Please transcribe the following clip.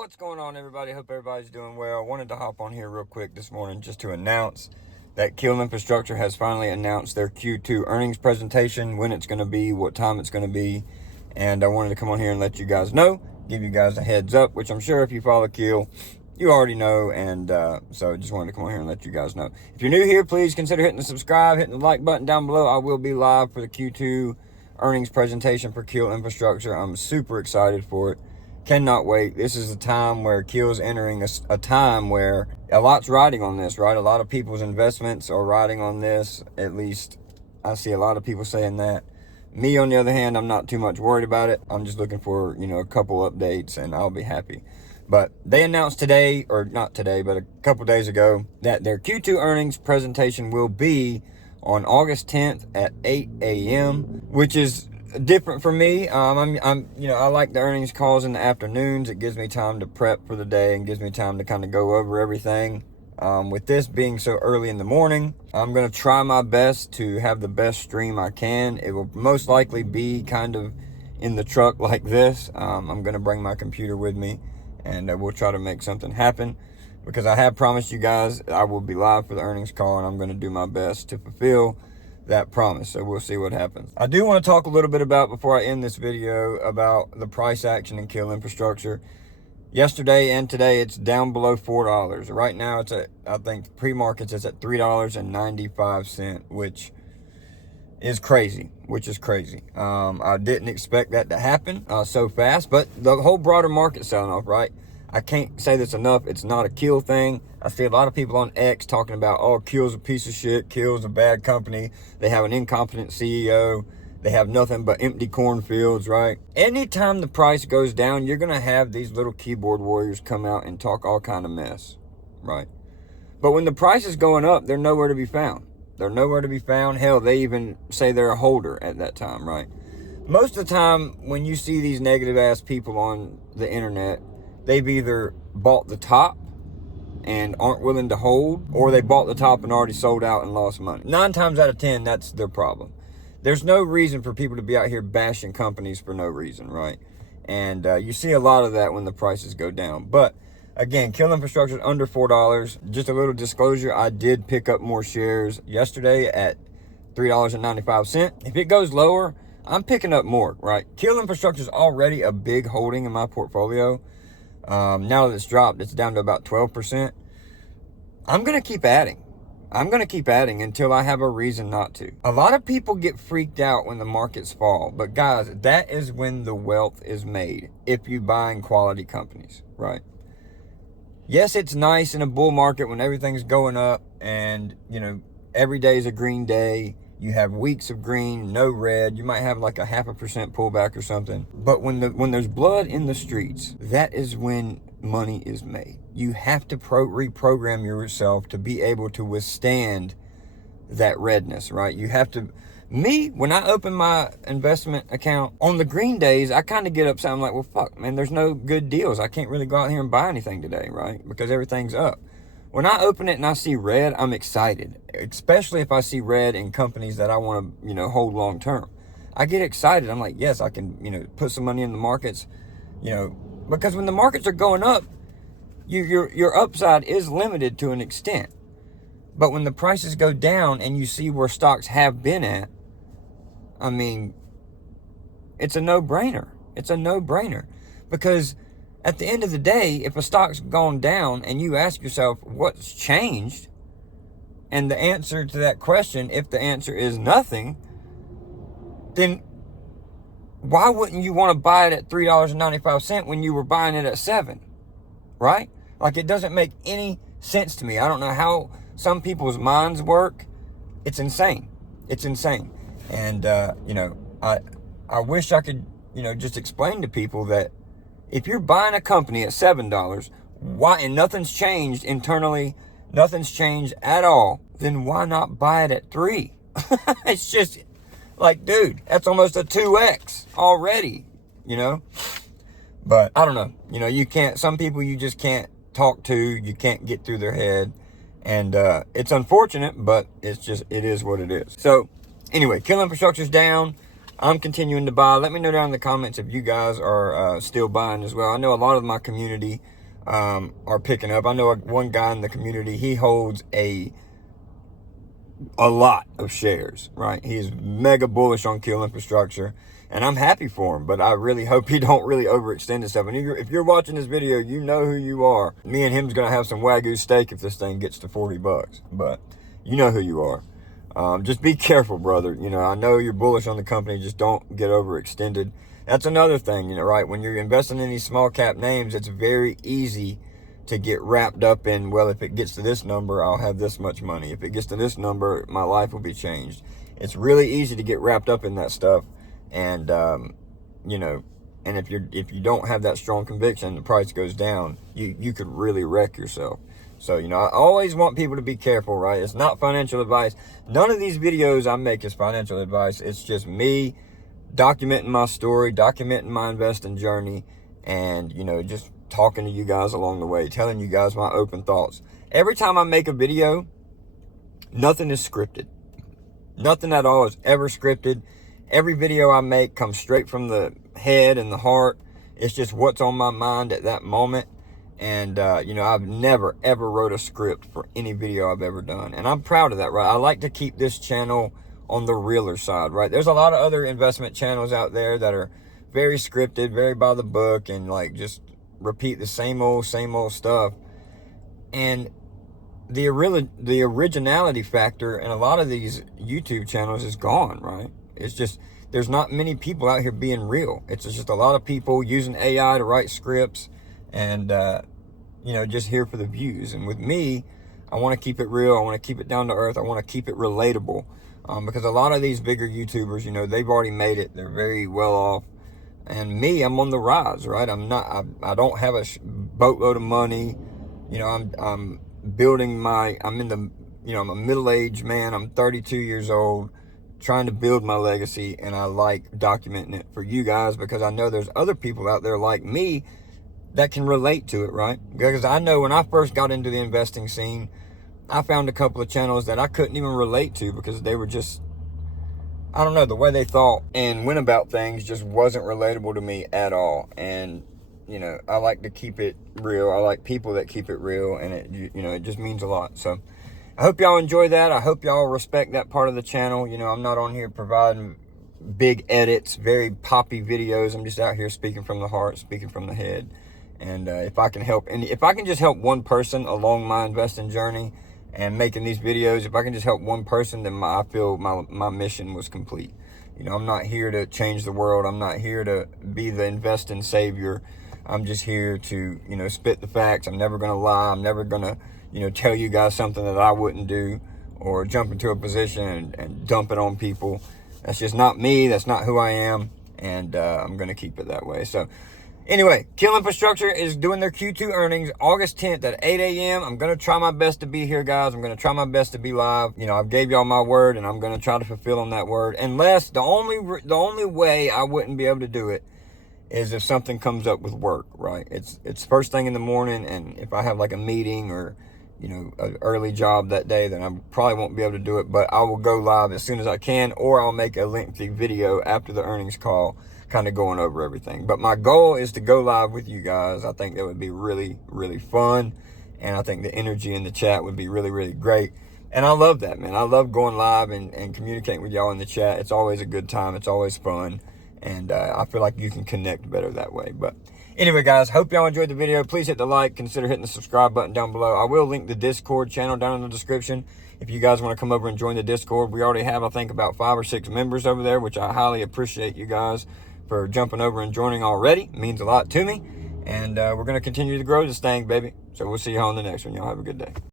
What's going on, everybody? Hope everybody's doing well. I wanted to hop on here real quick this morning just to announce that KEEL Infrastructure has finally announced their Q2 earnings presentation, when it's going to be, what time it's going to be, and I wanted to come on here and let you guys know, give you guys a heads up, which I'm sure if you follow KEEL, you already know, and so just wanted to come on here and let you guys know. If you're new here, please consider hitting the subscribe, hitting the like button down below. I will be live for the Q2 earnings presentation for KEEL Infrastructure. I'm super excited for it. Cannot wait. This is a time where KEEL's entering a time where a lot's riding on this, right? A lot of people's investments are riding on this. At least I see a lot of people saying that. Me, on the other hand, I'm not too much worried about it. I'm just looking for, a couple updates and I'll be happy. But they announced today, or not today, but a couple days ago, that their Q2 earnings presentation will be on August 10th at 8 a.m., which is different for me. I like the earnings calls in the afternoons. It gives me time to prep for the day and gives me time to kind of go over everything. With this being so early in the morning, I'm going to try my best to have the best stream I can. It will most likely be kind of in the truck like this. I'm going to bring my computer with me and we'll try to make something happen, because I have promised you guys I will be live for the earnings call, and I'm going to do my best to fulfill that promise. So we'll see what happens. I do want to talk a little bit about, before I end this video, about the price action in KEEL Infrastructure. Yesterday and today, it's down below $4. Right now, it's at, I think pre-markets, it's at $3.95, which is crazy. I didn't expect that to happen so fast, but the whole broader market selling off, right? I can't say this enough. It's not a KEEL thing. I see a lot of people on X talking about, oh, KEEL's a piece of shit. KEEL's a bad company. They have an incompetent CEO. They have nothing but empty cornfields, right? Anytime the price goes down, you're going to have these little keyboard warriors come out and talk all kind of mess, right? But when the price is going up, they're nowhere to be found. Hell, they even say they're a holder at that time, right? Most of the time, when you see these negative ass people on the internet, they've either bought the top and aren't willing to hold, or they bought the top and already sold out and lost money. 9 times out of 10, that's their problem. There's no reason for people to be out here bashing companies for no reason, right? And you see a lot of that when the prices go down. But again, KEEL Infrastructure is under $4. Just a little disclosure, I did pick up more shares yesterday at $3.95. If it goes lower, I'm picking up more, right? KEEL Infrastructure is already a big holding in my portfolio. Now that it's dropped, it's down to about 12%. I'm going to keep adding. Until I have a reason not to. A lot of people get freaked out when the markets fall, but guys, that is when the wealth is made, if you buy in quality companies, right? Yes, it's nice in a bull market when everything's going up and, every day is a green day. You have weeks of green, no red. You might have like a 0.5% pullback or something. But when there's blood in the streets, that is when money is made. You have to reprogram yourself to be able to withstand that redness, right? You have to. When I open my investment account on the green days, I kind of get upset. I'm like, well, fuck, man, there's no good deals. I can't really go out here and buy anything today, right? Because everything's up. When I open it and I see red, I'm excited, especially if I see red in companies that I want to, hold long term. I get excited. I'm like, yes, I can, put some money in the markets, because when the markets are going up, your upside is limited to an extent. But when the prices go down and you see where stocks have been at, I mean, it's a no-brainer. Because at the end of the day, if a stock's gone down and you ask yourself what's changed, and the answer to that question, if the answer is nothing, then why wouldn't you want to buy it at $3.95 when you were buying it at $7, right? Like, it doesn't make any sense to me. I don't know how some people's minds work. It's insane. And, I wish I could, just explain to people that if you're buying a company at $7, and nothing's changed internally, nothing's changed at all, then why not buy it at $3? It's just like, dude, that's almost a 2x already, But I don't know. You can't, some people you just can't talk to, you can't get through their head. And it's unfortunate, but it is what it is. So anyway, KEEL Infrastructure's down. I'm continuing to buy. Let me know down in the comments if you guys are still buying as well. I know a lot of my community are picking up. I know one guy in the community, he holds a lot of shares, right? He's mega bullish on KEEL Infrastructure, and I'm happy for him, but I really hope he don't really overextend himself. And if you're watching this video, you know who you are. Me and him's gonna have some Wagyu steak if this thing gets to 40 bucks, but you know who you are. Just be careful, brother. You know, I know you're bullish on the company, just don't get overextended. That's another thing, you know, right? When you're investing in these small cap names, it's very easy to get wrapped up in, well, if it gets to this number, I'll have this much money. If it gets to this number, my life will be changed. It's really easy to get wrapped up in that stuff. And, you know, and if you don't have that strong conviction, the price goes down, you could really wreck yourself. So, you know, I always want people to be careful, right? It's not financial advice. None of these videos I make is financial advice. It's just me documenting my story, documenting my investing journey, and, you know, just talking to you guys along the way, telling you guys my open thoughts. Every time I make a video, nothing is scripted. Nothing at all is ever scripted. Every video I make comes straight from the head and the heart. It's just what's on my mind at that moment. And, you know, I've never, ever wrote a script for any video I've ever done. And I'm proud of that, right? I like to keep this channel on the realer side, right? There's a lot of other investment channels out there that are very scripted, very by the book, and like just repeat the same old stuff. And the originality factor in a lot of these YouTube channels is gone, right? It's just, there's not many people out here being real. It's just a lot of people using AI to write scripts and, you know, just here for the views. And with me, I want to keep it real. I want to keep it down to earth. I want to keep it relatable. Because a lot of these bigger YouTubers, you know, they've already made it. They're very well off. And me, I'm on the rise, right? I don't have a boatload of money. You know, I'm building I'm a middle-aged man. I'm 32 years old, trying to build my legacy. And I like documenting it for you guys because I know there's other people out there like me that can relate to it, right? Because I know when I first got into the investing scene, I found a couple of channels that I couldn't even relate to because they were just, I don't know, the way they thought and went about things just wasn't relatable to me at all. And, you know, I like to keep it real. I like people that keep it real, and it just means a lot. So I hope y'all enjoy that. I hope y'all respect that part of the channel. You know, I'm not on here providing big edits, very poppy videos. I'm just out here speaking from the heart, speaking from the head. And if I can just help one person along my investing journey and making these videos, if I can just help one person, then I feel my mission was complete. You know, I'm not here to change the world. I'm not here to be the investing savior. I'm just here to, you know, spit the facts. I'm never going to lie. I'm never going to, you know, tell you guys something that I wouldn't do or jump into a position and dump it on people. That's just not me. That's not who I am. And I'm going to keep it that way. So anyway, KEEL Infrastructure is doing their Q2 earnings August 10th at 8 a.m. I'm going to try my best to be here, guys. I'm going to try my best to be live. You know, I've gave y'all my word, and I'm going to try to fulfill on that word. Unless the only way I wouldn't be able to do it is if something comes up with work, right? It's first thing in the morning, and if I have like a meeting or, you know, an early job that day, then I probably won't be able to do it. But I will go live as soon as I can, or I'll make a lengthy video after the earnings call, kind of going over everything. But my goal is to go live with you guys. I think that would be really, really fun. And I think the energy in the chat would be really, really great. And I love that, man. I love going live and communicating with y'all in the chat. It's always a good time. It's always fun. And I feel like you can connect better that way. But anyway, guys, hope y'all enjoyed the video. Please hit the like. Consider hitting the subscribe button down below. I will link the Discord channel down in the description if you guys want to come over and join the Discord. We already have, I think, about 5 or 6 members over there, which I highly appreciate you guys for jumping over and joining already. It means a lot to me. And we're going to continue to grow this thing, baby. So we'll see you all in the next one. Y'all have a good day.